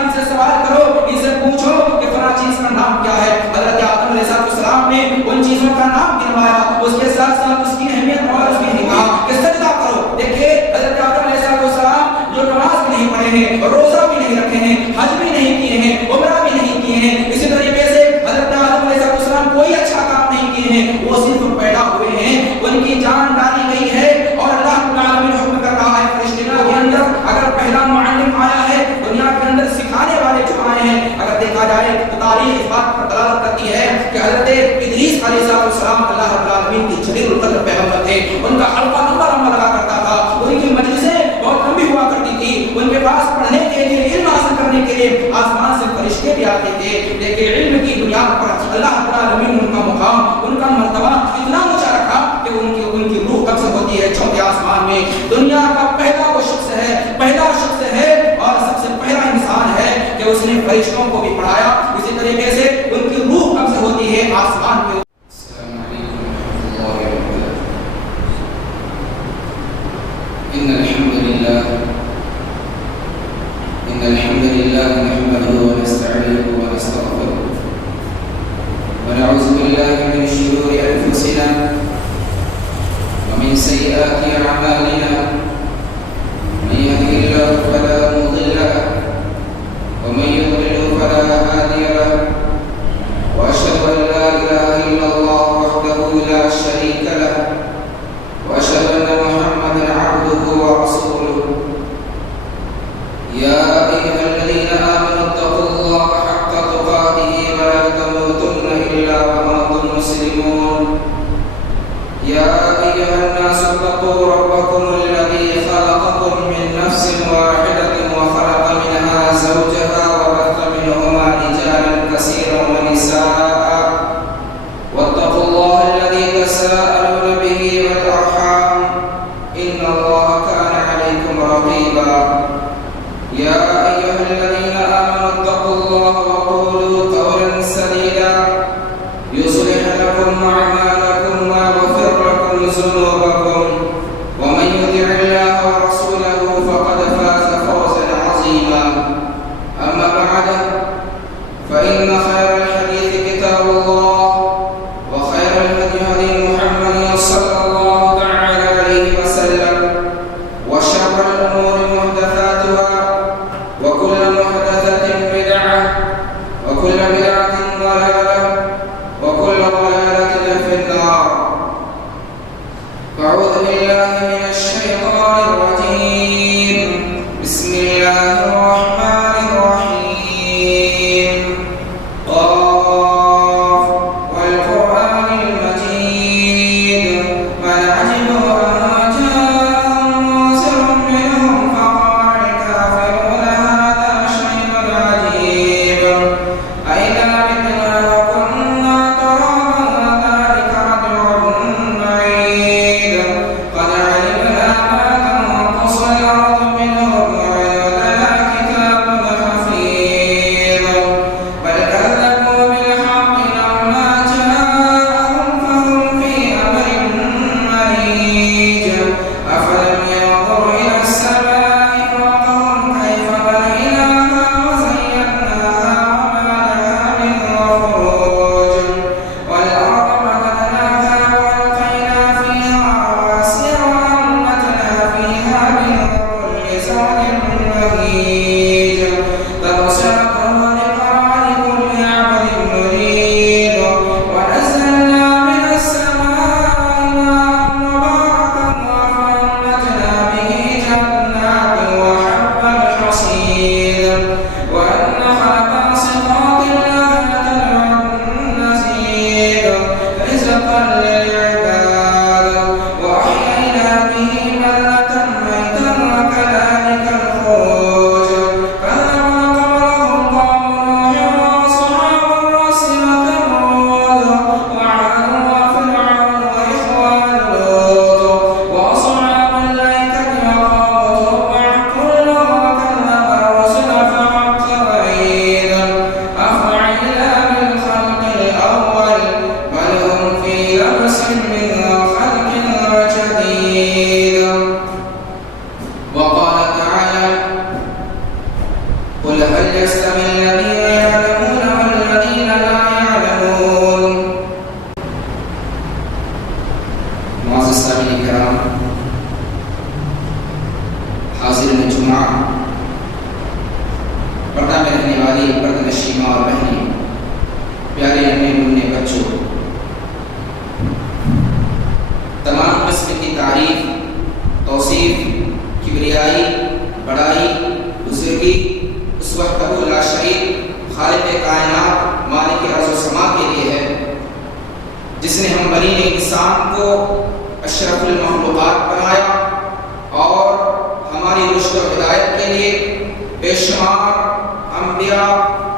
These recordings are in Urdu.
ان سے سوال کرو، ان سے پوچھو کہ فلاں چیز کا نام کیا ہے۔ حضرت آدم علیہ السلام نے ان چیزوں کا نام گنوایا، اس کے ساتھ ساتھ اس کی اہمیت اور اس کی نگاہ کہ سجدہ کرو۔ دیکھیے حضرت آدم علیہ السلام جو نماز بھی نہیں پڑھے ہیں، روزہ بھی نہیں رکھے ہیں، حج بھی نہیں کیے ہیں، عمرہ بھی نہیں کیے ہیں، اسی طریقے سے حضرت آدم علیہ السلام کوئی اچھا کام نہیں کیے ہیں، وہ صرف پیدا ہوئے ہیں، ان کی جان ڈالی گئی ہے اور اللہ رب العالمین حکم کر رہا ہے فرشتوں کے اندر اگر پہلا معلم آیا ہے دنیا کے اندر سکھانے والے جو آئے ہیں، اگر دیکھا جائے تو تاریخ اس بات پر دلالت کرتی ہے کہ حضرت ادریس علیہ السلام اللہ رب العالمین کی جلیل القدر پیغمبر تھے، ان کا حلقہ لمبا لگا کرتا تھا، ان کی مجلسیں بہت لمبی ہوا کرتی تھی، ان کے پاس پڑھنے کے لیے علم حاصل کرنے کے لیے آسمان سے فرشتے بھی آتے تھے، لیکن علم کی بنیاد پر اللہ رب العالمین ان کا مقام، ان کا مرتبہ اتنا اونچا رکھا کہ ان کی روح قبض ہوتی ہے چوتھے آسمان میں۔ دنیا کا پہلا وہ شخص ہے اور سب سے پہلا انسان ہے کہ اس نے فرشتوں کو بھی پڑھایا، اسی طریقے سے ان کی روح قبض ہوتی ہے آسمان پہ۔ السلام علیکم ورحمۃ اللہ وبرکاتہ۔ ان الحمد للہ نحمده ونستعینه ونستغفره ونعوذ باللہ من شرور انفسنا ومن سیئات اعمالنا، من يهده الله فلا مضل له ومن يضلل فلا هادي له، واشهد ان لا اله الا الله وحده لا شريك له، واشهد ان محمدا عبده ورسوله۔ يا ايها الذين امنوا اتقوا الله حق تقاته ولا تموتن الا وانتم مسلمون۔ يا ايها الناس اتقوا ربكم الذي خلقكم من نفس واحدة وخلق منها زوجها وبث منهما رجالا قل هل يستوي الذين يعلمون والذين لا يعلمون. معزز سامعین کرام، حاضرین جمعہ، پردہ میں رہنے والی پردہ نشین اور بہنیں، پیارے اپنے مننے بچوں، تمام قسم کی تعریف، توصیف، کبریائی، بڑائی، بزرگی اس وقت لا شریک خالق کائنات مالک ارض و سما کے لیے ہے، جس نے ہم بنی انسان کو اشرف المخلوقات بنایا اور ہماری رشد و ہدایت کے لیے بے شمار انبیاء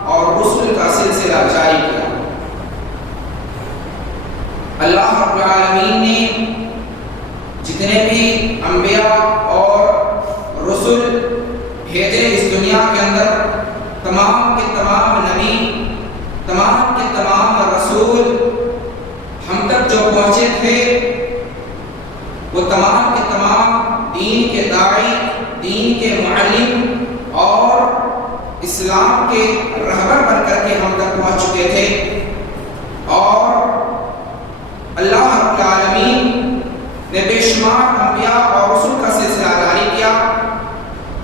اور رسل کا سلسلہ جاری کیا۔ اللہ رب العالمین نے جتنے بھی انبیاء اور رسل بھیجے اس دنیا کے اندر، تمام کے تمام نبی، تمام کے تمام رسول ہم تک جو پہنچے تھے وہ تمام کے تمام دین کے داعی، دین کے معلم اور اسلام کے رہبر بن کر کے ہم تک پہنچ چکے تھے، اور اللہ رب العالمین نے بے شمار انبیاء اور رسول کا سلسلہ جاری کیا۔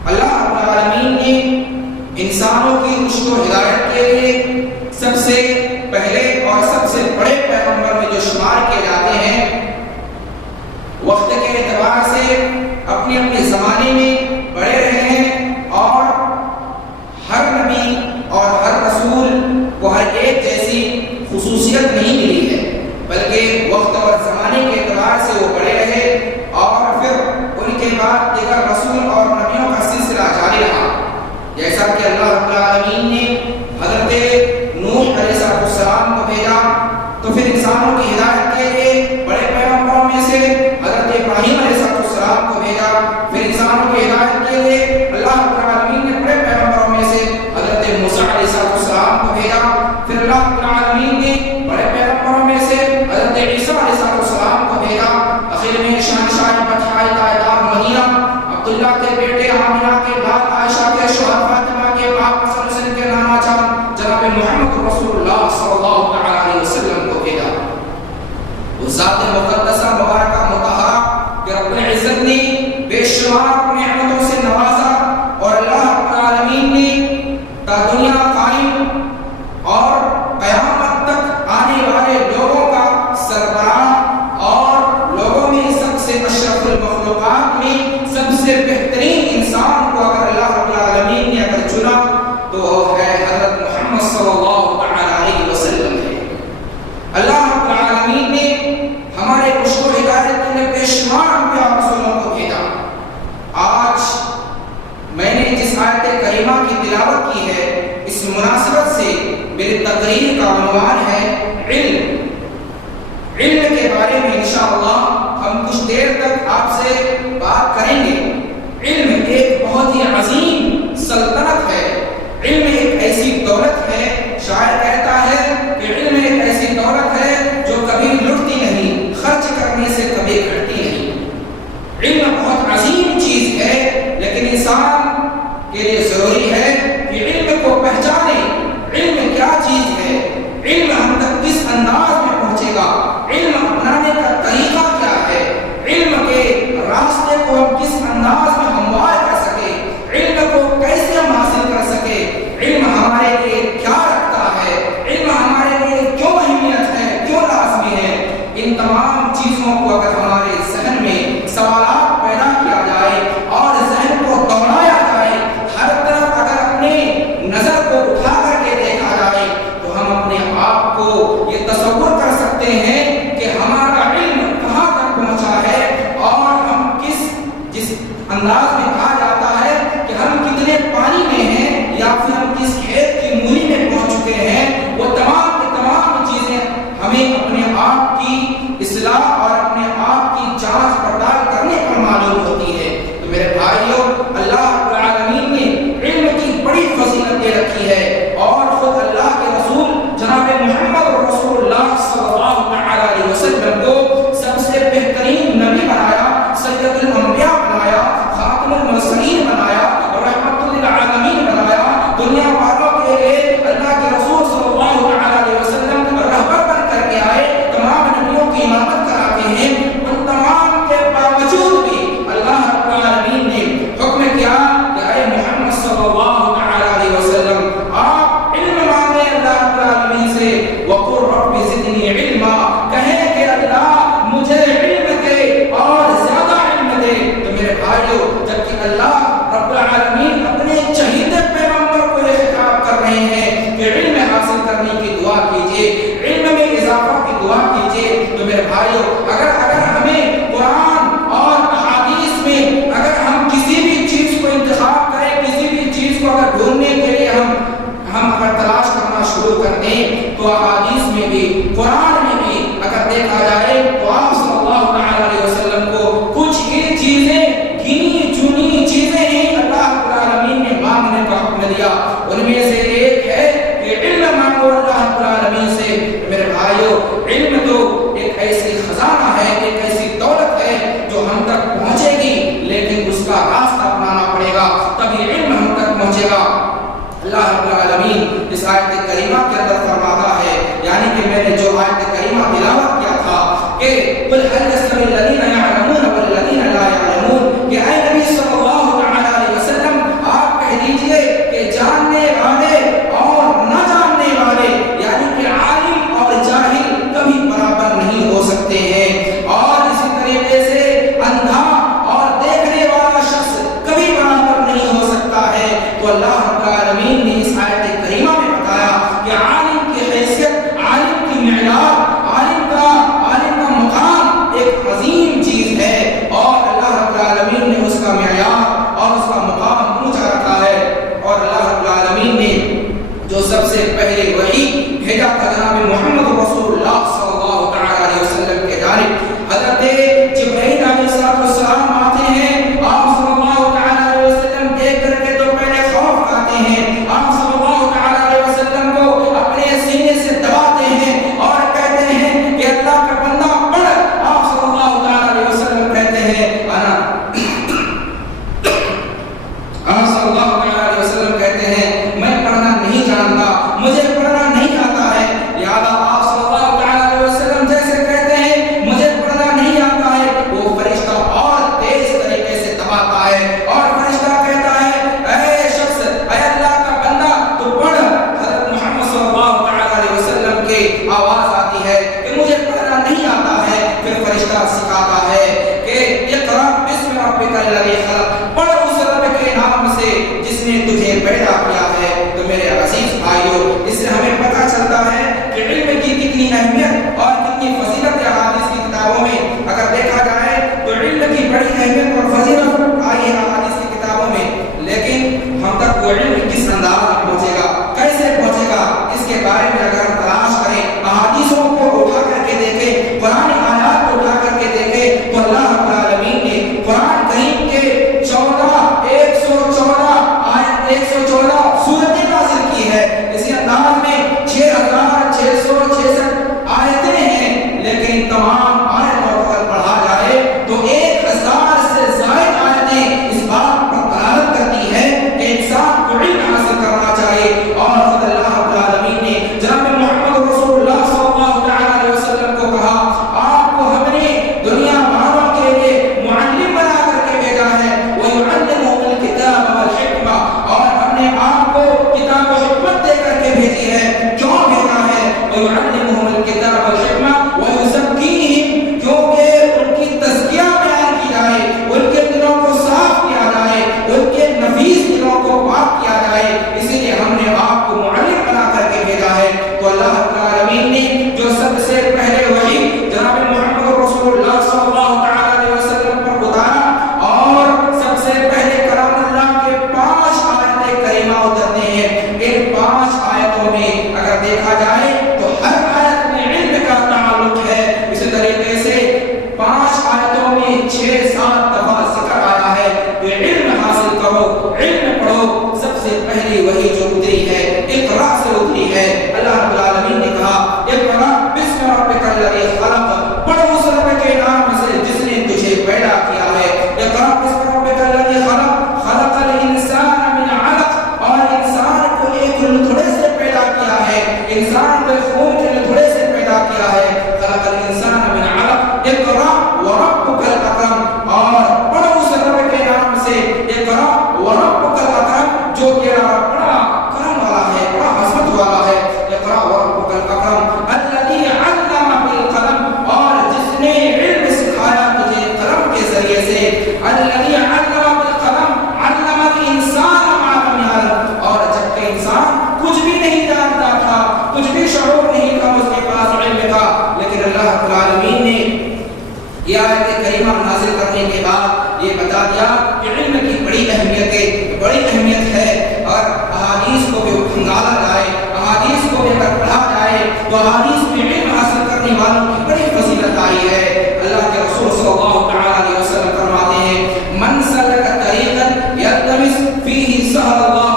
اللہ رب العالمین نے انسانوں کی رشد و ہدایت کے لیے سب سے پہلے اور سب سے بڑے پیغمبر میں جو شمار کیے جاتے ہیں، وقت کے اعتبار سے اپنے اپنے زمانے میں بڑے رہے ہیں، اور ہر نبی اور ہر رسول کو ہر ایک جیسی خصوصیت نہیں ملی ہے، بلکہ وقت اور زمانے کے اعتبار سے وہ بڑے رہے، اور پھر ان کے بعد دیگر رسول اور نبیوں کا سلسلہ جاری رہا۔ جیسا کہ اللہ رب العالمین نے حضرت نوح علیہ السلام کو بھیجا، تو پھر انسانوں کی ہدایت کے لیے بڑے پیغمبروں میں سے حضرت ابراہیم علیہ السلام کو بھیجا، پھر انسانوں کی ہدایت کے لیے اللہ رب العالمین نے بڑے پیغمبروں میں سے حضرت موسیٰ علیہ السلام کو بھیجا، پھر اللہ رب العالمین نے بڑے پیغمبروں میں سے حضرت عیسیٰ علیہ السلام کو بھیجا، آخر میں شہنشاہ بادشاہ تاجدار مدینہ عبداللہ کے بیٹے آمنہ کے بعد عائشہ کے شوہر فاطمہ کے باپ حسن حسین کے نانا جان جناب محمد رسول اللہ صلی اللہ علیہ وسلم کو بھیجا۔ وہ ذات مقدسہ مبارکہ مطہرہ کہ رب العزت نے بے شمار نعمتوں سے نوازا، اور اللہ رب العالمین نے تا دنیا قائم اور قیامت تک آنے والے لوگوں کا سربراہ اور لوگوں میں سب سے اشرف المخلوقات میں سب سے بہترین انسان کو اگر اللہ رب العالمین نے اگر چنا تو ہے حضرت محمد صلی اللہ علیہ وسلم ہے۔ اللہ رب العالمین نے ہمارے رشد و ہدایت کے لیے بے شمار انبیاء رسولوں کو بھیجا۔ آج میں نے جس آیت کریمہ کی تلاوت کی ہے، اس مناسبت سے میری تقریر کا عنوان ہے علم۔ علم کے بارے میں انشاءاللہ ہم کچھ دیر تک آپ سے بات کریں گے۔ علم ایک بہت ہی عظیم سلطنت ہے، علم ایک ایسی دولت ہے، شاعر کہتا ہے کہ علم ایک ایسی دولت ہے جو کبھی لٹتی نہیں، خرچ کرنے سے کبھی گھٹتی نہیں۔ علم بہت عظیم چیز ہے، لیکن انسان کے لیے ضروری ہے کہ علم کو پہچانے، علم کیا چیز ہے، علم ہم تک کس انداز میں پہنچے گا، علم اپنانے کا طریقہ کیا ہے، علم کے راستے کو ہم کس انداز میں ہموار کر سکیں، علم کو کیسے ہم حاصل کر ان میں سے ایک ہے کہ علم مانگو اللہ رب العالمین سے۔ میرے بھائیو، علم تو ایک ایسی خزانہ ہے، ایک ایسی دولت ہے جو ہم تک پہنچے گی، لیکن اس کا راستہ اپنانا پڑے گا، تبھی علم ہم تک پہنچے گا۔ اللہ رب العالمین اس آیت کریمہ کے اندر فرماتا ہے، یعنی کہ میں نے جو آیت کریمہ تلاوت کیا تھا کہ قل هل يستوي الذين يعلمون والذين لا يعلمون، کہ اے نبی صلی اللہ علیہ وسلم آپ کہہ دیجئے کہ جاننے والے اور نہ جاننے والے، یعنی کہ عالم اور جاہل کبھی برابر نہیں ہو سکتے ہیں، اور اسی طریقے سے اندھا اور دیکھنے والا شخص کبھی برابر نہیں ہو سکتا ہے۔ تو اللہ رب العالمین نے اس آیت کریمہ میں بتایا کہ عالم کی حیثیت، عالم کی معیار، عالم کا مقام ایک عظیم چیز ہے، اور اللہ رب العالمین نے اس کا معیار اور اس کا مقام اونچا رکھا ہے۔ اور اللہ رب العالمین نے جو سب سے پہلے وحی بھیجا تھا جناب محمد رسول اللہ صلی اللہ تعالی علیہ وسلم کے جانب، حضرت جبرائیل علیہ السلام آتے ہیں، آپ صلی اللہ تعالی علیہ وسلم دیکھ کر کے تو پہلے خوف کھاتے ہیں، آپ صلی اللہ تعالی علیہ وسلم کو اپنے سینے سے دباتے ہیں اور کہتے ہیں کہ اللہ کا بندہ پڑھ۔ آپ صلی اللہ تعالی علیہ وسلم کہتے ہیں آپ صلی اللہ علیہ وسلم کہتے ہیں میں پڑھنا نہیں جانتا، مجھے پڑھنا نہیں آتا ہے، لہذا آپ صلی اللہ تعالی علیہ وسلم جیسے کہتے ہیں مجھے پڑھنا نہیں آتا ہے، وہ فرشتہ اور تیز طریقے سے دباتا ہے، اور فرشتہ کہتا ہے اے شخص، اے اللہ کا بندہ تو پڑھ۔ حضرت محمد صلی اللہ تعالی علیہ وسلم کی آواز آتی ہے کہ مجھے پڑھنا نہیں آتا ہے، پھر فرشتہ سکھاتا ہے کہ اقرأ بسم ربک الذی خلق، پڑھ اس رب کے نام سے جس نے تجھے پیدا کیا ہے۔ تو میرے عزیز بھائیو، اس سے ہمیں پتہ چلتا ہے کہ علم کی کتنی اہمیت اور کتنی فضیلت ہے حدیث کی کتابوں میں۔ اگر دیکھا جائے تو علم کی بڑی اہمیت اور فضیلت آئی ہے حدیث کی کتابوں میں، لیکن ہم تک وہ علم کس انداز میں پہنچے گا، کیسے پہنچے گا، اس کے بارے میں اگر ہم تلاش کریں، احادیثوں کو اٹھا کر کے دیکھیں، قرآن آیات کو اٹھا کر کے دیکھیں، تو اللہ رب العالمین نے قرآن کریم کے 114 سورتیں نازل کی ہے۔ اسی انداز میں 6666 آیتیں ہیں، لیکن تمام آیتوں کو پڑھا جائے تو 1000 سے زائد آیتیں اس بات پر دلالت کرتی ہے کہ انسان کو علم حاصل کرنا چاہیے۔ اور خود اللہ رب العالمین نے جناب محمد رسول اللہ صلی اللہ تعالی علیہ وسلم کو کہا آپ کو ہم نے دنیا والوں کے لیے معلم بنا کر کے بھیجا ہے، وَيُعَلِّمُهُمُ الْكِتَابَ وَالْحِكْمَةَ، اور ہم نے آپ کو کتاب و حکمت دے کر کے بھیجی ہے۔ کیوں بھیجا ہے؟ وَيُعَلِّمُهُمُ الْكِتَابَ وَالْحِكْمَةَ وَيُزَكِّيهِمْ، کیونکہ ان کی تزکیہ بیان کی جائے، ان کے دلوں کو صاف کیا جائے، ان کے نفیس دلوں کو پاک کیا جائے، اسی لیے ہم نے آپ کو معلم بنا کر کے بھیجا ہے۔ تو اللہ رب العالمین نے جو سب سے پہلے وحی جناب محمد رسول اللہ صلی اللہ تعالی علیہ وسلم پر اتارا، اور سب سے پہلے کلام اللہ کے 5 آیتیں کریمہ اترتے ہیں۔ ان 5 آیتوں میں اگر دیکھا جائے تو ہر آیت میں علم کا تعلق ہے۔ اسی طریقے سے 5 آیتوں میں 6-7 دفعہ ذکر آیا ہے کہ علم حاصل کرو، علم پڑھو۔ سب سے پہلی وحی جو اتری ہے اقرا سے اتری ہے۔ اللہ رب العالمین نے کہا اقرا بسم ربک الذی خلق، پڑھ اس رب کے نام سے جس نے تجھے پیدا کیا ہے۔ اقرا بسم ربک الذی خلق، خلق الانسان من علق، اور انسان کو ایک لتھڑے سے پیدا کیا ہے، انسان کو خون کے لتھڑے سے پیدا کیا ہے۔ خلق الانسان من علق، اقرا وربک الاکرم، اور پڑھ اس رب کے نام سے، اقرا وربک الاکرم، جو کہ بڑا کرم والا ہے، بڑا عظمت والا ہے۔ اقرا وربک الاکرم الذی علم بالقلم، اور جس نے علم سکھایا تجھے قلم کے ذریعے سے۔ الذی علم بالقلم علم الانسان ما لم يعلم، اور جبکہ انسان کچھ بھی نہیں جانتا تھا، کچھ بھی شعور نہیں تھا اس کے پاس علم کا، لیکن اللہ رب العالمین نے یہ آیت کریمہ نازل کرنے کے بعد یہ بتا دیا کہ علم کی بڑی اہمیت ہے، اور احادیث کو بھی کھنگالا جائے، احادیث کو بھی اگر پڑھا جائے تو احادیث میں علم حاصل کرنے والوں کی بڑی فضیلت آئی ہے۔ اللہ کے رسول صلی اللہ تعالی علیہ وسلم فرماتے ہیں من سلک طریقا یلتمس فیہ سہل اللہ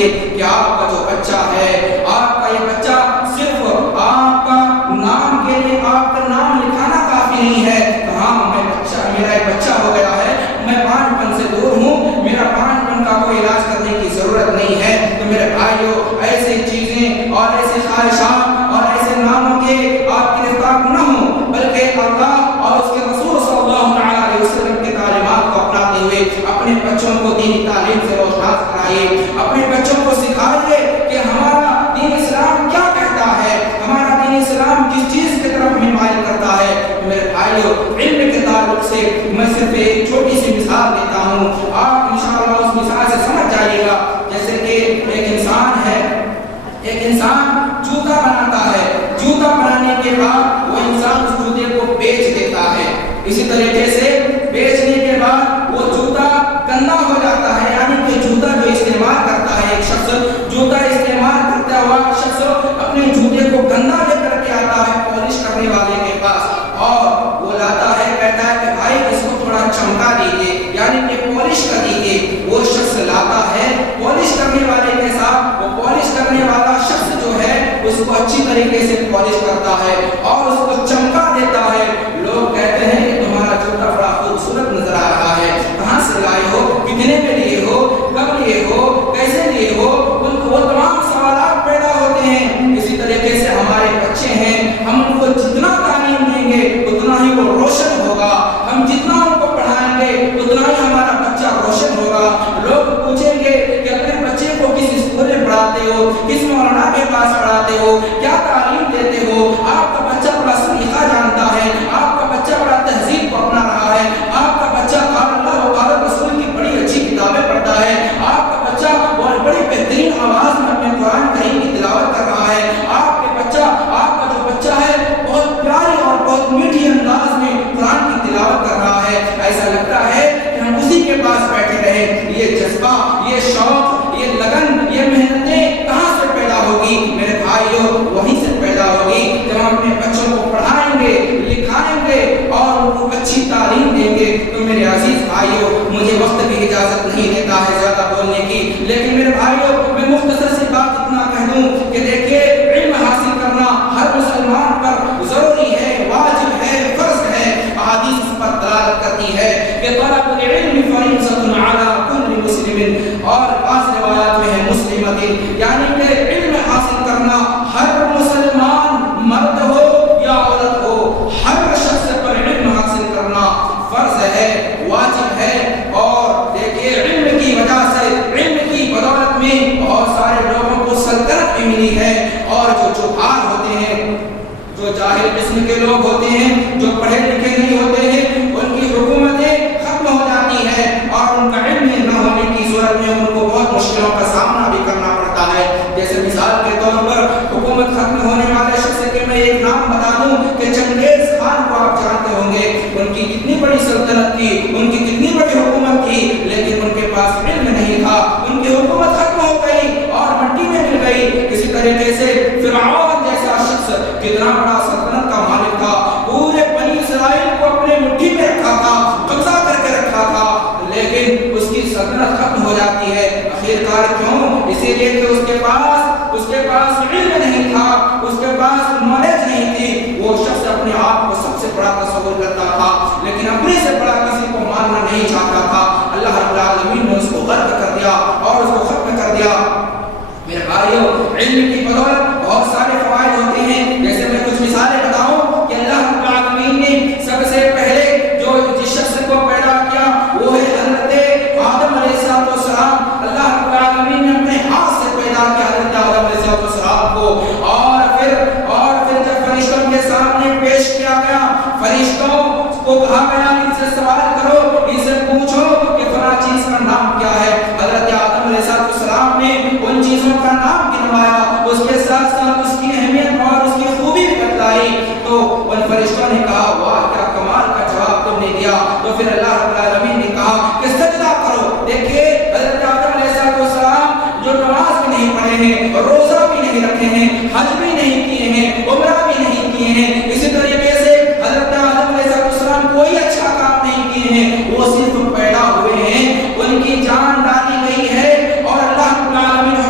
سمجھے کہ آپ کا جو بچہ ہے، آپ کا یہ بچہ صرف آپ کا نام کے لیے آپ کا نام لکھانا کافی نہیں ہے. ہاں میرا ایک بچہ ہو گیا ہے، میں پان پن سے دور ہوں، میرا پان پن کا کوئی علاج کرنے کی ضرورت نہیں ہے. تو میرے بھائیو، ایسی چیزیں اور ایسے خواہشات اور ایسے ناموں کے آپ گرفتار نہ ہوں، بلکہ اللہ اور اس کے رسول صلی اللہ علیہ وسلم کی تعلیمات کو اپناتے ہوئے اپنے بچوں کو دینی تعلیم سے روشناس کرائیے. اپنے بچوں کو سکھائیے کہ ہمارا دین اسلام کیا کہتا ہے، ہمارا دین اسلام کس چیز کی طرف ہمیں مائل کرتا ہے. میرے بھائیو، علم کے تعلق سے میں صرف ایک چھوٹی سی مثال دیتا ہوں، آپ انشاءاللہ اس مثال سے سمجھ جائیے گا. جیسے کہ ایک انسان ہے، ایک انسان جوتا بناتا ہے، جوتا بنانے کے بعد وہ انسان اس جوتے کو بیچ دیتا ہے. اسی طریقے سے بیچنے کے بعد وہ جوتا گندا ہو جاتا ہے، یعنی کہ جوتا جو استعمال کرتا ہے ایک شخص، جوتا استعمال کرتا ہوا شخص اپنے جوتے کو گندا لے کر کے آتا ہے پالش کرنے والے کے پاس، اور وہ لاتا ہے، کہتا ہے کہ بھائی اس کو تھوڑا چمکا دیجیے، یعنی کہ پالش کر دیجیے. وہ شخص لاتا ہے پالش کرنے والے کے ساتھ، وہ پالش کرنے والا شخص جو ہے اس کو اچھی طریقے سے پالش کرتا ہے اور اس کو چمکا دیتا ہے. لوگ کہتے ہیں کہ تمہارا جوتا بڑا خوبصورت نظر آ رہا ہے، کہاں سے لائے ہو، کتنے میں لیے ہو، کب لیے ہو، کیسے لیے ہو، ان کو وہ تمام سوالات پیدا ہوتے ہیں. اسی طریقے سے ہمارے بچے ہیں، ہم ان کو جتنا تعلیم دیں گے اتنا ہی وہ روشن ہوگا، ہم جتنا ان کو پڑھائیں گے اتنا ہی ہمارا بچہ روشن ہوگا. لوگ پوچھیں گے کہ اپنے بچے کو کس اسکول میں پڑھاتے ہو، کس مولانا کے پاس پڑھاتے ہو، کیا تعلیم دیتے ہو، آپ کا بچہ بڑا سلیقہ جانتا ہے، آپ کا بچہ بڑا تہذیب کو اپنا رہا ہے، آپ کا بچہ قال اللہ و قال رسول کی بڑی اچھی کتابیں پڑھتا ہے، آپ کا بچہ بہت بڑی بہترین آواز میں اپنے قرآن کریم کی تلاوت کر رہا ہے، آپ کا جو بچہ ہے بہت پیاری اور بہت میٹھی انداز میں قرآن کی تلاوت کر رہا ہے. ایسا لگتا ہے کہ ہم اسی کے پاس بیٹھے رہیں. یہ جذبہ، یہ شوق، یہ لگن، یہ محنتیں کہاں سے پیدا ہوگی؟ میرے بھائیوں، وہیں سے پیدا ہوگی جب ہم اپنے بچوں کو پڑھائیں گے، لکھائیں گے اور ان کو اچھی تعلیم دیں گے. تو میرے عزیز بھائیوں، مجھے وقت بھی اجازت نہیں دیتا ہے زیادہ بولنے کی، لیکن میرے بھائیوں میں مختصر سی بات اتنا کہہ دوں کہ دیکھیے، علم حاصل کرنا ہر مسلمان پر ضروری ہے، واجب ہے، فرض ہے. احادیث اس پر دلالت کرتی ہے کہ طلب العلم فریضۃ علی کل مسلم، اور بعض روایات میں ہے مسلمۃ، یعنی کہ علم حاصل کرنا ہر مسلمان، مرد ہو یا عورت ہو، ہر شخص پر علم حاصل کرنا فرض ہے، واجب ہے. اور دیکھیے، علم کی وجہ سے، علم کی بدولت میں بہت سارے لوگوں کو سلطنت بھی ملی ہے، اور جو جہال ہوتے ہیں، جو جاہل قسم کے لوگ ہوتے ہیں، جو پڑھے لکھے نہیں ہوتے ہیں، ان کی حکومتیں ختم ہو جاتی ہیں، اور ان کا علم نہ ہونے کی صورت میں ان کو بہت مشکلوں کا سامنا بھی کرنا پڑتا ہے. جیسے مثال کے طور پر حکومت ختم ہونے والے شخص کے میں ایک نام بتا دوں کہ چنگیز خان کو آپ جانتے ہوں گے. ان کی کتنی بڑی سلطنت تھی، ان کی کتنی بڑی حکومت تھی، لیکن ان کے پاس علم نہیں تھا. ان کی حکومت ختم ہو گئی اور مٹی میں مل گئی. اسی طریقے سے فرعون جیسا شخص کتنا بڑا سلطنت کا مالک تھا، پورے بنی اسرائیل کو اپنے مٹھی میں رکھا تھا، قبضہ کر کے رکھا تھا، لیکن اس کی سلطنت ختم ہو جاتی ہے. آخرکار کیوں؟ اسی لیے کہ اس کے پاس علم نہیں تھا، اس کے پاس نالج نہیں تھی. وہ شخص اپنے آپ کو سب سے بڑا تصور کرتا تھا، لیکن اپنے سے بڑا کسی کو ماننا نہیں چاہتا تھا. اللہ رب العالمین نے اس کو غرق کر دیا اور اس کو ختم کر دیا. میرے بھائیوں، علم کی بدولت بہت سارے فوائد ہوتے ہیں. جیسے میں کچھ مثالیں بتاؤں کہ اللہ رب العالمین نے سب سے پہلے جو جس شخص کو پیدا کیا وہ ہے حضرت آدم علیہ السلام. اللہ رب العالمین نے اپنے ہاتھ سے پیدا کیا حضرت آدم علیہ السلام کو، اور پھر جب فرشتوں کے سامنے پیش کیا گیا، فرشتوں کو کہا گیا ان سے سوال کرو، ان سے پوچھو کہ فلاں چیز کا نام کیا ہے. حضرت آدم علیہ السلام نے ان چیزوں کا نام گنوایا، اس کے ساتھ ساتھ اس کی اہمیت اور اس کی خوبی بھی بتلائی. تو ان فرشتوں نے کہا واہ کیا کمال کا جواب تم نے دیا. تو پھر اللہ رب العالمین نے کہا کہ سجدہ کرو. دیکھیے، حضرت آدم علیہ السلام جو نماز بھی نہیں پڑھے ہیں، روزہ بھی نہیں رکھے ہیں، حج بھی نہیں کیے ہیں، عمرہ بھی نہیں کیے ہیں، اسی طریقے سے حضرت آدم علیہ السلام کوئی اچھا کام نہیں کیے ہیں، وہ صرف پیدا ہوئے ہیں، ان کی جان ڈالی گئی ہے اور اللہ رب العالمین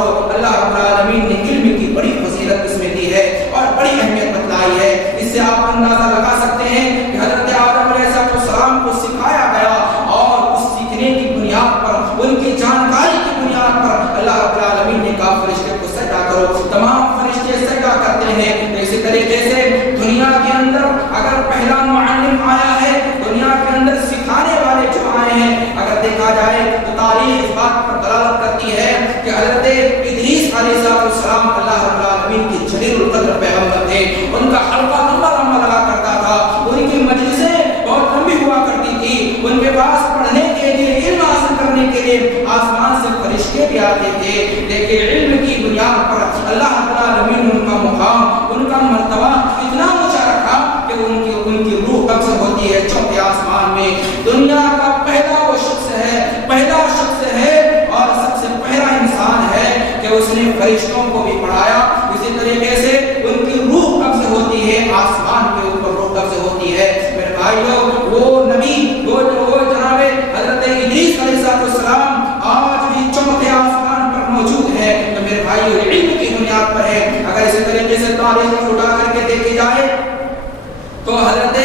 کرو. اللہ رب العالمین نے علم کی بڑی فضیلت اس میں دی ہے اور بڑی اہمیت بتلائی ہے. اس سے آپ اندازہ لگا سکتے ہیں کہ حضرت آدم علیہ السلام کو سکھایا گیا اور اس سیکھنے کی بنیاد پر، ان کی جانکاری کی بنیاد پر اللہ رب العالمین نے کہا فرشتے کو سجدہ کرو. تمام فرشتے سجدہ کرتے ہیں. اسی طریقے سے دنیا کے اندر اگر پہلا معلم آیا ہے، دنیا کے اندر سکھانے والے جو آئے ہیں، اگر دیکھا جائے تو تاریخ اس بات پر دلالت کرتی ہے کہ حضرت ادریس علیہ السلام اللہ رب العالمین کے جلیل القدر پیغمبر تھے. ان کا حلقہ لمبا لگا کرتا تھا، ان کی مجلسیں بہت لمبی ہوا کرتی تھی. ان کے پاس پڑھنے کے لیے، علم حاصل کرنے کے لیے آسمان سے فرشتے بھی آتے تھے. لیکن علم کی بنیاد پر اللہ رب العالمین نے ان کا مقام، ان کا مرتبہ اتنا اونچا رکھا کہ ان کی روح قبض ہوتی ہے چوتھے آسمان میں. دنیا کا پہلا وہ شخص ہے اور سب سے پہلا انسان ہے کہ اس نے فرشتوں کو بھی پڑھایا. اسی طریقے سے ان کی روح قبض ہوتی ہے، آسمان کے اوپر روح قبض ہوتی ہے. میرے بھائیو، وہ نبی وہ جناب حضرت ادریس علیہ السلام آج بھی چوتھے آسمان پر موجود ہے. تو میرے بھائیو، علم کی بنیاد پر ہے. اگر اسی طریقے سے تاریخ اٹھا کر کے دیکھی جائے تو حضرت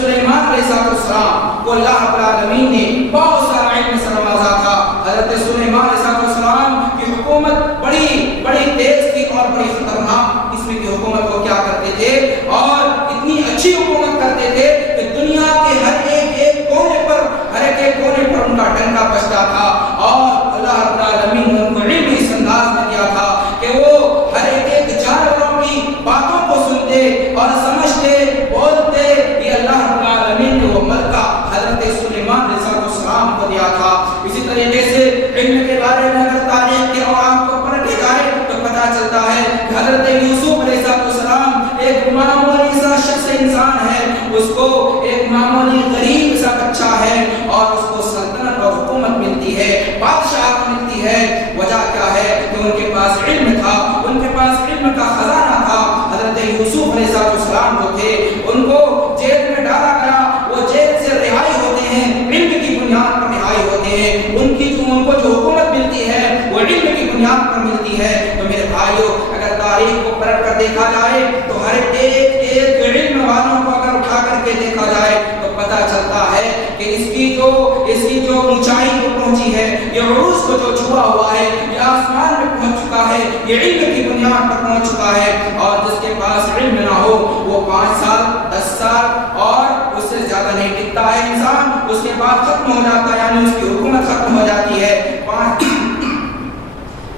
سلیمان علیہ السلام کو اللہ رب العالمین نے بہت سارا علم سے نوازا تھا. حضرت سلیمان علیہ السلام کی حکومت بڑی تیز تھی اور بڑی خطرناک قسم کی حکومت کو کیا کرتے تھے، اور اتنی اچھی حکومت کرتے تھے کہ دنیا کے ہر ایک کونے پر ان کا ڈنکا بجتا تھا. اور اللہ رب العالمین نے ان کو علم اس انداز میں دیا تھا کہ وہ ہر ایک جانوروں کی باتوں کو سنتے اور سمجھتے، بولتے. یہ اللہ رب العالمین نے وہ ملکہ حضرت سلیمان علیہ السلام کو دیا تھا. اسی طریقے سے علم کے بارے میں اگر تاریخ کے اوراق کو پڑھے جائے تو پتہ چلتا ہے کہ حضرت یوسف علیہ السلام ایک معمولی سا شخص انسان ہے، اس کو ایک معمولی غریب سا بچہ ہے اور اس کو سلطنت اور حکومت ملتی ہے، بادشاہت ملتی ہے. وجہ کیا ہے کہ ان کے پاس علم تھا، ان کے پاس علم کا خزانہ تھا. حضرت یوسف علیہ السلام جو تھے ان کو جیل میں ڈالا گیا، وہ جیل سے رہائی ہوتے ہیں، علم کی بنیاد پر رہائی ہوتے ہیں. ان کو جو حکومت ملتی ہے وہ علم کی بنیاد پر ملتی ہے. تو میرے بھائیوں، اگر تاریخ کو پلٹ کر دیکھا جائے تو ہر ایک علم والوں کو اگر اٹھا کر کے دیکھا جائے تو پتہ چلتا ہے کہ اس کی جو اونچائی کو پہنچی ہے، یہ عروج کو جو چھوا ہوا ہے، یہ آسمان میں پہنچ چکا ہے، یہ علم کی بنیاد پر پہنچ چکا ہے. اور جس کے پاس علم نہ ہو وہ 5 سال 10 سال اور اس سے زیادہ نہیں ٹکتا ہے انسان. اس کے بعد ختم ہو جاتا ہے، یعنی اس کی حکومت ختم ہو جاتی ہے.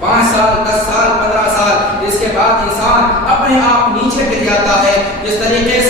5 سال 10 سال 15 سال، اس کے بعد انسان اپنے آپ نیچے گر جاتا ہے. جس طریقے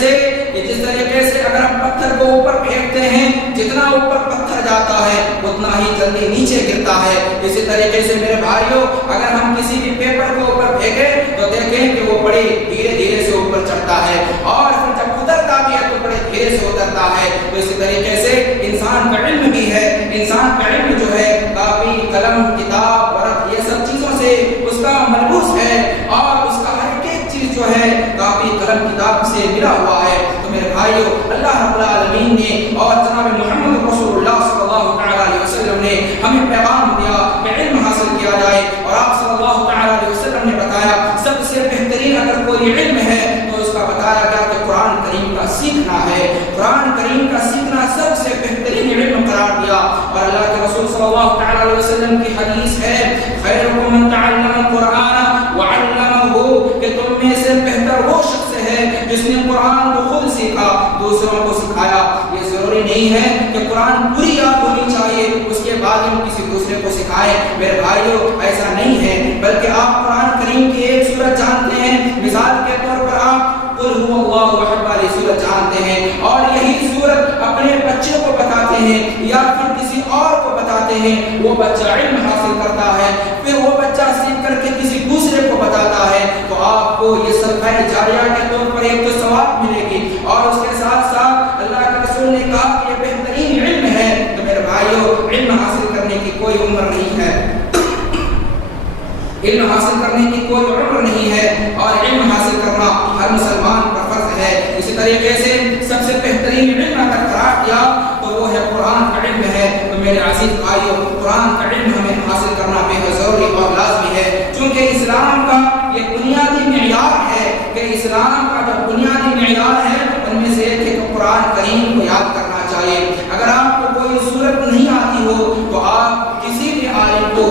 سے اگر ہم پتھر کو اوپر پھینکتے ہیں، جتنا اوپر پتھر جاتا ہے اتنا ہی جلدی نیچے گرتا ہے. اسی طریقے سے میرے بھائیوں، اگر ہم کسی بھی پیپر کو اوپر پھینکیں تو دیکھیں کہ وہ بڑے دھیرے سے اوپر چڑھتا ہے، اور پھر جب اترتا بھی ہے تو بڑے دھیرے سے اترتا ہے. تو اسی طریقے سے انسان کا علم بھی ہے. انسان کا علم جو ہے کاپی قلم کتاب ورق یہ سب چیزوں سے اس کا ملبوس ہے، اور اس کا ہر ایک چیز جو ہے کاپی قلم کتاب سے ملا ہوا ہے. تو میرے بھائیو، اللہ رب العالمین نے اور جناب محمد رسول اللہ صلی اللہ تعالی علیہ وسلم نے ہمیں پیغام دیا کہ علم حاصل کیا جائے. اور آپ صلی اللہ تعالی علیہ وسلم نے بتایا سب سے بہترین اگر کوئی علم ہے تو اس کا بتایا گیا کہ قرآن کریم کا سیکھنا ہے. قرآن کریم کا سیکھنا سب سے بہترین علم قرار دیا. اور اللہ کے رسول صلی اللہ تعالی علیہ وسلم کی حدیث ہے، خیرکم من تعلم القرآن وعلمہ، کہ تم میں سے بہتر وہ شخص ہے جس نے قرآن کو خود سیکھا، دوسروں کو سکھایا. یہ ضروری نہیں ہے کہ قرآن پوری یاد ہونی چاہیے اس کے بعد ہم کسی دوسرے کو سکھائیں. میرے بھائیوں، ایسا نہیں ہے، بلکہ آپ قرآن کریم کی ایک سورت جانتے ہیں، مثال کے طور پر آپ قل هو اللہ احد والی سورت جانتے ہیں، اور یہی سورت اپنے بچے کو بتاتے ہیں یا پھر کسی اور کو بتاتے ہیں، وہ بچہ علم حاصل کرتا ہے، پھر وہ بچہ سیکھ کر کے کسی دوسرے کو بتاتا ہے، تو آپ کو یہ صدقہ جاریہ کے طور پر ایک تو ثواب ملے گی، اور اس کے ساتھ ساتھ اللہ کے رسول نے کہا کہ یہ بہترین علم ہے. تو میرے بھائیوں، علم حاصل کرنے کی کوئی عمر نہیں ہے، علم حاصل کرنے کی کوئی عمر نہیں ہے، اور علم حاصل کرنا ہر مسلمان پر فرض ہے. اسی طریقے سے سب سے بہترین علم اگر قرار دیا تو وہ وہ ہے قرآن کا علم ہے۔ تو میرے عزیز بھائیو، قرآن کا علم ہمیں حاصل کرنا بے حد ضروری اور لازمی ہے، چونکہ اسلام کا یہ بنیادی معیار ہے کہ اسلام کا جو بنیادی معیار ہے ان میں سے ایک ہے کہ قرآن کریم کو یاد کرنا چاہیے۔ اگر آپ کو کوئی صورت نہیں آتی ہو تو آپ کسی بھی عالم کو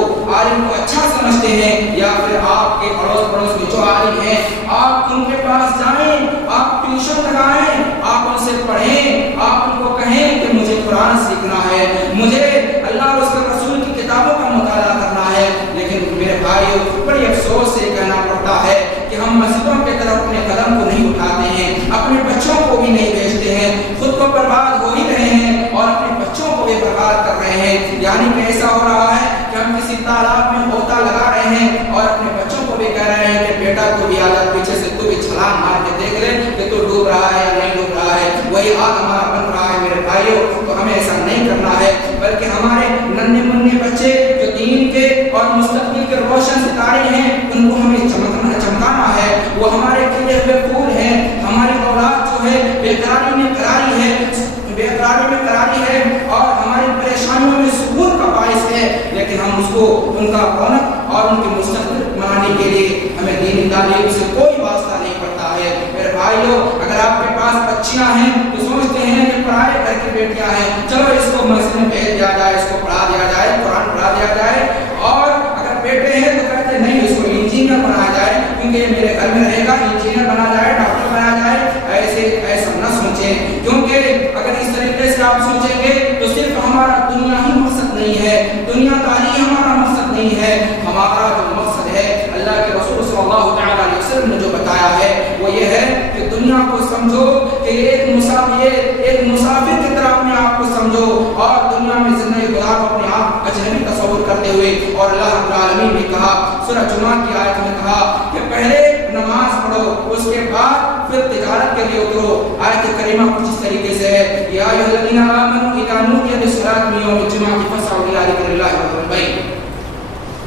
اچھا سمجھتے ہیں، یا پھر آپ کے پڑوس میں جو عالم ہیں آپ ان کے پاس جائیں، آپ ٹیوشن لگائیں، آپ ان سے پڑھیں، آپ ان کو کہیں کہ مجھے قرآن سیکھنا ہے، مجھے اللہ اور اس کے رسول کی کتابوں کا مطالعہ کرنا ہے۔ لیکن میرے بھائیو، بڑی افسوس سے کہنا پڑتا ہے کہ ہم مسجدوں کی طرف اپنے قدم کو نہیں اٹھاتے ہیں، اپنے بچوں کو بھی نہیں بھیجتے ہیں، خود کو برباد ہو ہی رہے ہیں اور اپنے بچوں کو بھی برباد کر رہے ہیں۔ یعنی کہ ایسا ہو رہا ہے کہ ہم کسی تالاب میں غوطہ لگا رہے ہیں اور اپنے بچوں کو بھی کہہ رہے ہیں کہ بیٹا تو بھی آجا، پیچھے سے تو بھی چھلانگ مار کے دیکھ لے کہ تو ڈوب رہا ہے یا نہیں ڈوب رہا ہے۔ وہی حال ہمارا بن رہا ہے میرے بھائیوں۔ تو ہمیں ایسا نہیں کرنا ہے، بلکہ ہمارے ننھے منھے بچے جو دین کے اور مستقبل کے روشن ستارے ہیں ان کو ہمیں چمکانا ہے۔ وہ ہمارے کھلے ہوئے پھول ہیں، ہماری اولاد جو ہے بے قراری میں قراری ہے اور ہماری پریشانیوں میں سکون کا باعث ہے، لیکن ہم اس کو ان کا رونق اور ان کے مستقبل بنانے کے لیے ہمیں دینی تعلیم سے کوئی واسطہ نہیں پڑتا ہے۔ میرے بھائیوں، اگر آپ کے پاس بچیاں ہیں تو سوچتے ہیں کہ پڑھائے گھر کی بیٹیاں ہیں، چلو اس کو مسجد میں بھیج دیا جائے، اس کو پڑھا دیا جائے، قرآن پڑھا دیا جائے، اور اگر بیٹے ہیں تو کہتے نہیں اس کو انجینئر بنایا جائے کیونکہ یہ میرے گھر میں رہے گا، انجینئر بنا جائے، ڈاکٹر بنا جائے۔ ایسا نہ سوچیں، کیونکہ اگر اس طریقے سے آپ سوچیں گے تو صرف ہمارا دنیا ہی مقصد نہیں ہے، دنیا داری ہمارا مقصد نہیں ہے۔ ہمارا جو مقصد ہے اللہ کے رسول صلی اللہ تعالیٰ علیہ وسلم نے جو بتایا ہے وہ یہ ہے کہ دنیا کو سمجھو کہ ایک مسافر کی طرح اپنے آپ کو سمجھو، اور دنیا میں زندگی خدا کو اپنے آپ اجنبی تصور کرتے ہوئے۔ اور اللہ رب العالمین نے کہا، سورہ جمعہ کی آیت میں کہا کہ پہلے نماز پڑھو، اس کے بعد پھر تجارت کے لیے اترو۔ آیت کریمہ کچھ اس طریقے سے ہے، یا ایھا الذین آمنوا اذا نودی للصلاۃ من یوم الجمعۃ فاسعوا الی ذکر اللہ وذروا البیع۔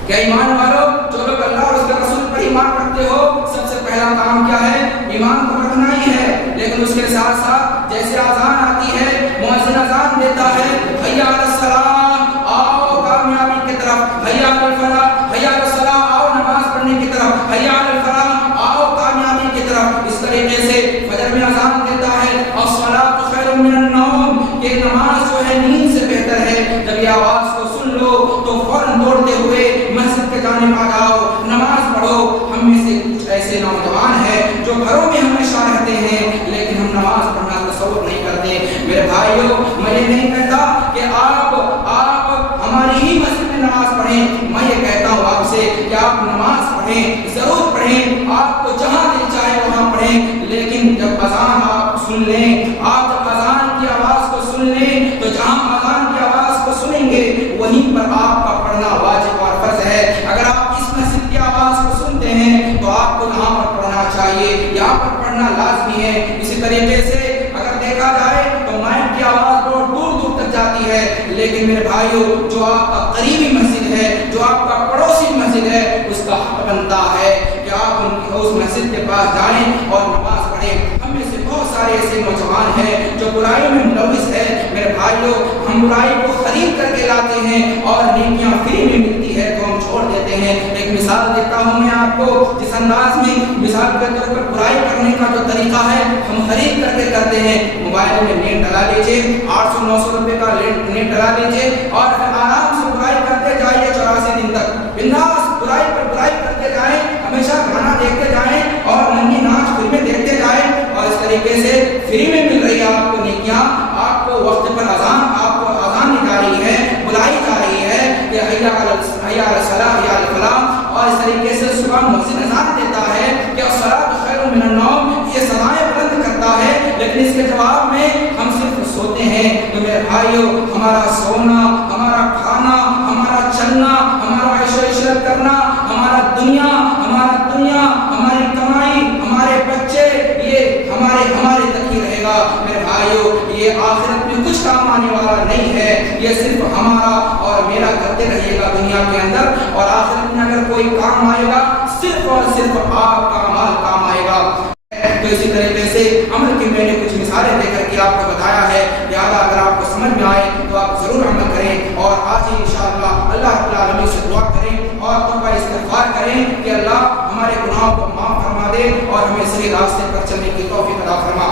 کہ ایمان والو، جو لوگ اللہ اور اس کے رسول پر ایمان رکھتے ہو، سب سے پہلا کام کیا ہے؟ ایمان کو رکھنا ہی ہے، لیکن اس کے ساتھ ساتھ جیسے اذان آتی ہے، مؤذن اذان دیتا ہے، حی علی الصلاۃ، آؤ کامیابی کی طرف، حی علی الفلاح، حی علی الصلاۃ، آؤ نماز پڑھنے کی طرف، حی علی الفلاح، آؤ کامیابی کی طرف۔ اس طریقے سے فجر میں اذان دیتا ہے، الصلاۃ خیر من النوم، کہ نماز جو ہے نیند سے بہتر ہے۔ جب یہ آواز کو سن لو تو فوراً دوڑتے ہوئے مسجد کے جانب آ جاؤ، نماز پڑھو۔ ہم میں سے کچھ ایسے نوجوان ہیں جو گھروں میں ہمیشہ رہتے ہیں لیکن ہم نماز پڑھنا تصور نہیں کرتے۔ میرے بھائیوں، میں یہ نہیں کہتا کہ آپ ہماری ہی مسجد میں نماز پڑھیں، میں یہ کہتا ہوں آپ سے کہ آپ نماز پڑھیں، ضرور پڑھیں، آپ کو جہاں دل چاہے وہاں پڑھیں، لیکن جب اذان آپ سن لیں، آپ جب اذان کی آواز کو سن لیں تو جہاں اذان کی آواز کو سنیں گے وہیں پر آپ کا پڑھنا واجب اور فرض ہے۔ اگر آپ اس مسجد کی آواز کو سنتے ہیں تو آپ کو یہاں پر پڑھنا چاہیے، یہاں پر پڑھنا لازمی ہے۔ اسی طریقے سے اگر دیکھا جائے تو مائک کی آواز بہت دور دور تک جاتی ہے، لیکن میرے بھائیوں، جو آپ کا قریبی مسجد ہے، جو آپ کا پڑوسی مسجد ہے، اس کا حق بنتا ہے کہ آپ اس مسجد کے پاس جائیں اور نماز پڑھیں۔ ہم میں سے بہت سارے ایسے نوجوان ہیں جو برائی میں ملوث ہے۔ میرے بھائیوں، ہم برائی کو خرید کر کے لاتے ہیں اور نیکیاں فری میں ملتی ہے تو ہم چھوڑ دیتے ہیں۔ ایک مثال دیتا ہوں میں آپ کو، جس انداز میں مثال کے طور پر برائی کرنے کا جو طریقہ ہے ہم خرید کر کے کرتے ہیں۔ موبائل میں نیٹ ڈلا لیجیے، 800-900 روپے کا نیٹ ڈلا لیجیے اور پھر آرام سے برائی کرتے جائیے 84 دن تک۔ بنداس برائی پر برائی کرتے جائیں، ہمیشہ گانا دیکھتے جائیں اور ننگی ناچ فلمیں دیکھتے جائیں، اور اس طریقے سے فری میں مل رہی ہے آپ کو نیکیاں، آپ کو وقت پر آپ کو اذان دی جا رہی ہے، بلائی جا رہی ہے کہ حی علی الصلاۃ حی علی الفلاح، اور اس طریقے سے صبح مؤذن اذان دیتا ہے کہ الصلاۃ خیر من النوم، یہ سدائیں بلند کرتا ہے، لیکن اس کے جواب میں ہم صرف سوتے ہیں۔ تو میرے بھائیوں، ہمارا سونا، ہمارا کھانا، ہمارا چلنا، ہمارا عیش و عشرت کرنا، ہماری دنیا، ہماری کمائی، ہمارے بچے، یہ ہمارے تک ہی رہے گا۔ میرے بھائیوں، یہ آخرت میں کچھ کام آنے والا نہیں ہے، یہ صرف ہمارا اور میرا کرتے رہیے گا دنیا کے اندر، اور آخرت میں اگر کوئی کام آئے گا صرف اور صرف آپ کا عمل کام آئے گا۔ تو اسی طریقے سے عمل کی میں نے کچھ مثالیں دے کر کے آپ کو بتایا ہے، لہٰذا اگر آپ کو سمجھ میں آئے تو آپ ضرور عمل کریں، اور آج ہی انشاءاللہ اللہ رب العالمین سے دعا کریں اور توبہ استغفار کریں کہ اللہ ہمارے گناہوں کو معاف فرما دے اور ہمیں صحیح راستے پر چلنے کی توفیق عطا فرما۔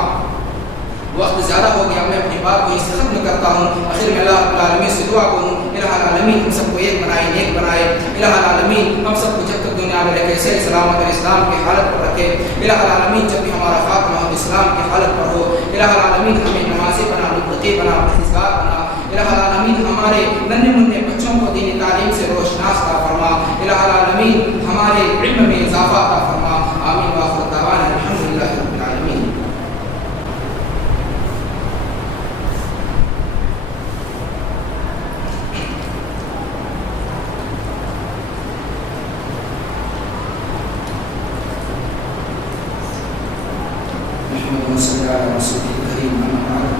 وقت زیادہ ہو گیا، میں اپنی بات کو اس سے ختم کرتا ہوں۔ آخر میں اللہ رب العالمین سے دعا کروں، الہ العالمین ہم سب کو ایک بنائے، نیک بنائے۔ الہ العالمین ہم سب کو جب تک دنیا میں رکھے صحیح سلامت اور اسلام کی حالت پر رکھے۔ الہ العالمین جب بھی ہمارا خاتمہ ہو اسلام کی حالت پر ہو۔ الہ العالمین ہمیں نمازی بنا، متقی بنا، پرہیزگار بنا۔ الہ العالمین ہمارے ننھے منھے بچوں کو دینی تعلیم سے روشناس عطا فرما۔ الہ العالمین ہمارے علم میں اضافہ عطا فرما۔ آمین وآخر دعوانا الحمدللہ رب العالمین۔ اللهم صل على رسولك الكريم أما بعد.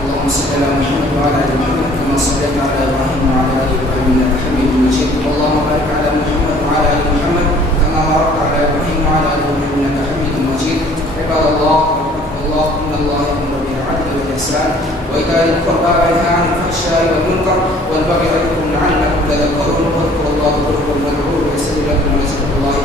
اللهم صل على محمد وعلى آل محمد كما صليت على إبراهيم وعلى آل إبراهيم إنك حميد مجيد. اللهم بارك على محمد وعلى آل محمد كما باركت على إبراهيم وعلى آل إبراهيم إنك حميد مجيد. عباد الله إن الله يأمر بالعدل والإحسان وإيتاء ذي القربى وينهى عن الفحشاء والمنكر والبغي يعظكم لعلكم تذكرون. واذكروا الله يذكركم وادعوه يستجب لكم ويزدكم الله